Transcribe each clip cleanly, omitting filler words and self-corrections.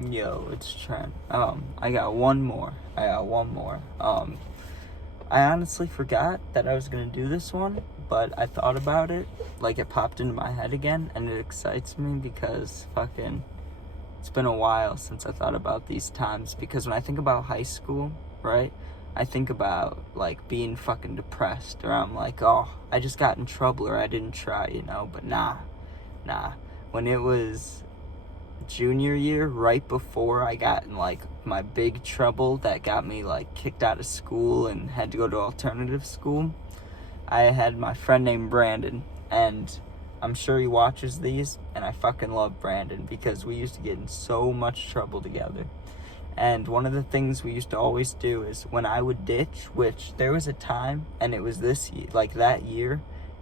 Yo, it's Trent. I got one more. I honestly forgot that I was gonna do this one, but I thought about it, like it popped into my head again, and it excites me because it's been a while since I thought about these times, because when I think about high school, right, I think about, like, being fucking depressed, or I'm like, oh, I just got in trouble, or I didn't try, but nah. When it was junior year, right before I got in, like, my big trouble that got me, like, kicked out of school and had to go to alternative school, I had my friend named Brandon, and I'm sure he watches these, and I fucking love Brandon because we used to get in so much trouble together. And one of the things we used to always do is when I would ditch, which there was a time, and it was this year, like that year,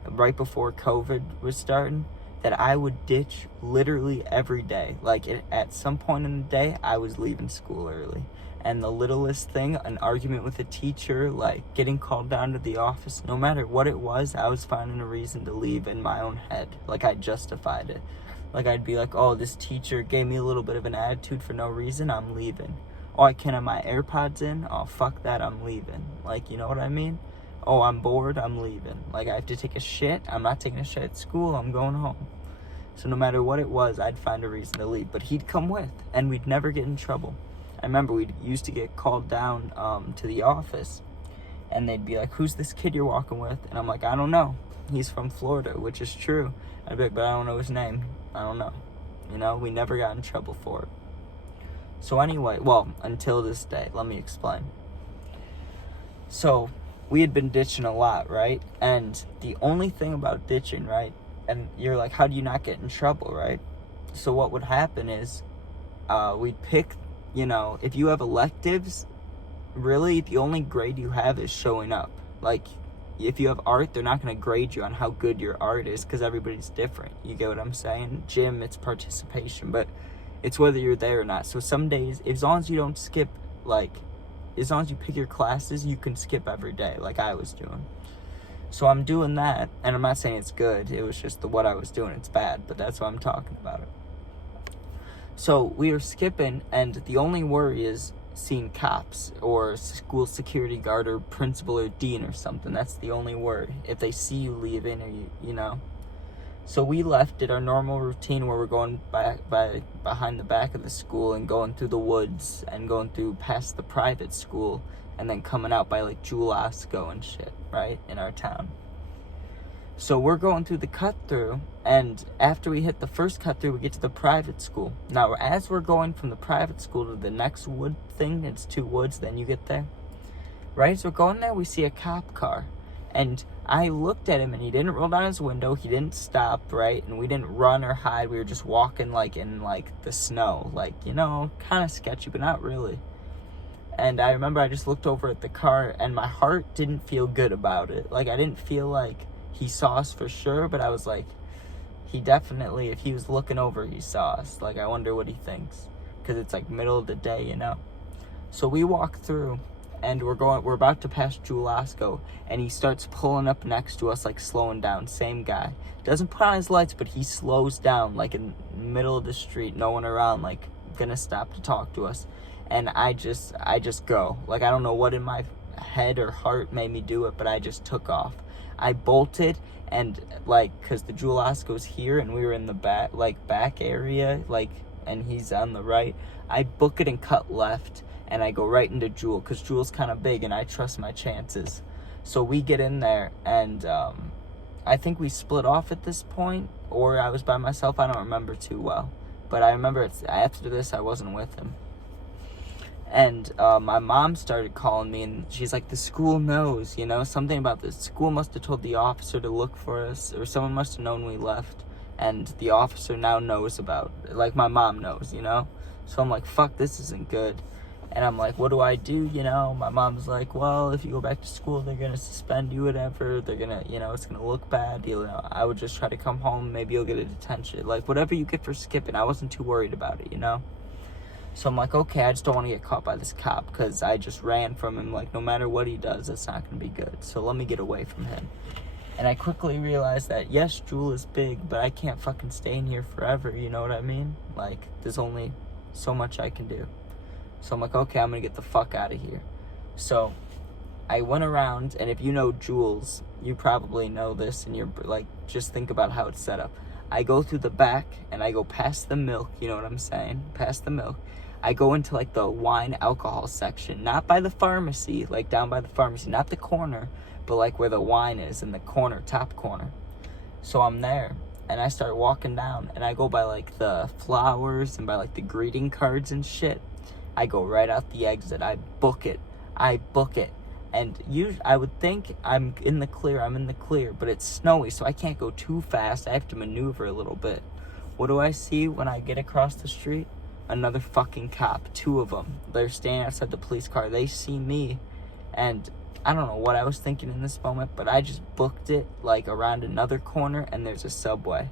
right before COVID was starting, that I would ditch literally every day. Like at some point in the day, I was leaving school early. And the littlest thing, an argument with a teacher, like getting called down to the office, no matter what it was, I was finding a reason to leave in my own head. Like I justified it. Like I'd be like, oh, this teacher gave me a little bit of an attitude for no reason, I'm leaving. Oh, I can't have my AirPods in, oh, fuck that, I'm leaving. Like, you know what I mean? Oh, I'm bored, I'm leaving. Like, I have to take a shit, I'm not taking a shit at school, I'm going home. So no matter what it was, I'd find a reason to leave. But he'd come with, and we'd never get in trouble. I remember we used to get called down to the office, and they'd be like, who's this kid you're walking with? And I'm like, I don't know. He's from Florida, which is true. I'd be like, but I don't know his name. I don't know. We never got in trouble for it. So anyway, well, until this day, let me explain. So we had been ditching a lot, right? And the only thing about ditching, right? And you're like, how do you not get in trouble, right? So what would happen is we'd pick, if you have electives, really the only grade you have is showing up. Like if you have art, they're not going to grade you on how good your art is because everybody's different. You get what I'm saying? Gym, it's participation, but it's whether you're there or not. So some days, as long as you don't skip, as long as you pick your classes, you can skip every day like I was doing. So I'm doing that, and I'm not saying it's good. It was just what I was doing. It's bad, but that's why I'm talking about it. So we were skipping, and the only worry is seeing cops or school security guard or principal or dean or something. That's the only worry. If they see you leaving or you. So we left, did our normal routine where we're going behind the back of the school and going through the woods and going through past the private school and then coming out by like Jewel Osco and shit, right, in our town. So we're going through the cut through, and after we hit the first cut through, we get to the private school. Now, as we're going from the private school to the next wood thing, it's 2 woods, then you get there, right? As we're going there, we see a cop car. And I looked at him, and he didn't roll down his window. He didn't stop, right? And we didn't run or hide. We were just walking, like, in, like, the snow. Like, kind of sketchy, but not really. And I remember I just looked over at the car, and my heart didn't feel good about it. Like, I didn't feel like he saw us for sure, but I was like, he definitely, if he was looking over, he saw us. Like, I wonder what he thinks. Because it's, like, middle of the day, So we walk through. And we're about to pass Jewel Osco, and he starts pulling up next to us, like slowing down. Same guy. Doesn't put on his lights, but he slows down, like in the middle of the street, no one around, like gonna stop to talk to us. And I just go. Like I don't know what in my head or heart made me do it, but I just took off. I bolted, and cause the Jewel Osco's here, and we were in the back area, and he's on the right. I book it and cut left. And I go right into Jewel, because Jewel's kind of big, and I trust my chances. So we get in there, and I think we split off at this point, or I was by myself. I don't remember too well. But I remember after this, I wasn't with him. And my mom started calling me, and she's like, the school knows, something about the school must have told the officer to look for us, or someone must have known we left. And the officer now knows about it. Like, my mom knows, So I'm like, fuck, this isn't good. And I'm like, what do I do? My mom's like, well, if you go back to school, they're going to suspend you, whatever. They're going to, it's going to look bad. I would just try to come home. Maybe you'll get a detention. Like, whatever you get for skipping. I wasn't too worried about it, So I'm like, okay, I just don't want to get caught by this cop because I just ran from him. Like, no matter what he does, it's not going to be good. So let me get away from him. And I quickly realized that, yes, Jewel is big, but I can't fucking stay in here forever. You know what I mean? Like, there's only So much I can do. So I'm like, okay, I'm gonna get the fuck out of here. So I went around, and if you know Jules, you probably know this, and you're like, just think about how it's set up. I go through the back, and I go past the milk, you know what I'm saying? Past the milk. I go into like the wine alcohol section, not by the pharmacy, like down by the pharmacy, not the corner, but like where the wine is in the corner, top corner. So I'm there, and I start walking down, and I go by like the flowers and by like the greeting cards and shit. I go right out the exit. I book it. And I would think I'm in the clear, but it's snowy, so I can't go too fast. I have to maneuver a little bit. What do I see when I get across the street? Another fucking cop, 2 of them. They're standing outside the police car. They see me, and I don't know what I was thinking in this moment, but I just booked it like around another corner, and there's a Subway.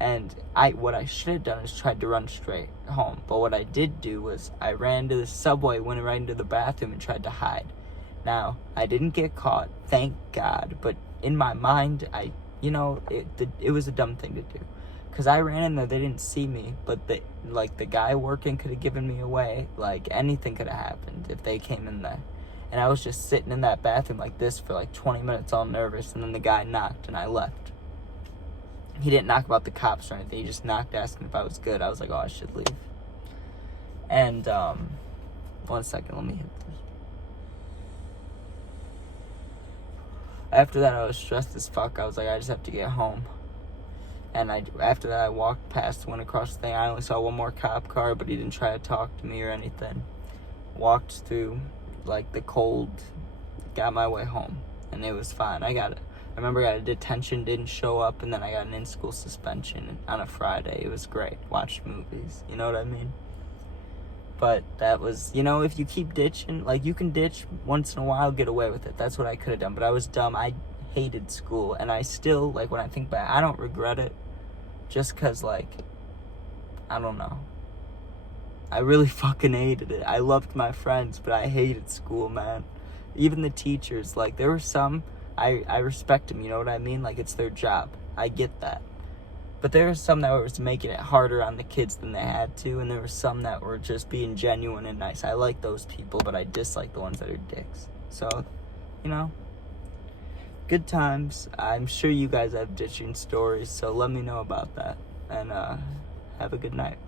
And what I should have done is tried to run straight home. But what I did do was I ran to the Subway, went right into the bathroom, and tried to hide. Now, I didn't get caught, thank God. But in my mind, it was a dumb thing to do. Because I ran in there, they didn't see me. But the guy working could have given me away. Like, anything could have happened if they came in there. And I was just sitting in that bathroom like this for like 20 minutes all nervous. And then the guy knocked, and I left. He didn't knock about the cops or anything. He just knocked asking if I was good. I was like, oh, I should leave. And, 1 second, let me hit this. After that, I was stressed as fuck. I was like, I just have to get home. And after that, I walked past, went across the thing. I only saw one more cop car, but he didn't try to talk to me or anything. Walked through, like, the cold, got my way home. And it was fine. I remember I got a detention, didn't show up, and then I got an in-school suspension on a Friday. It was great. Watched movies. You know what I mean? But that was, if you keep ditching, like, you can ditch once in a while, get away with it. That's what I could have done. But I was dumb. I hated school. And I still, like, when I think back, I don't regret it. Just because, like, I don't know. I really fucking hated it. I loved my friends, but I hated school, man. Even the teachers, like, there were some, I respect them, you know what I mean? Like, it's their job. I get that. But there were some that was making it harder on the kids than they had to, and there were some that were just being genuine and nice. I like those people, but I dislike the ones that are dicks. So, good times. I'm sure you guys have ditching stories, so let me know about that. And have a good night.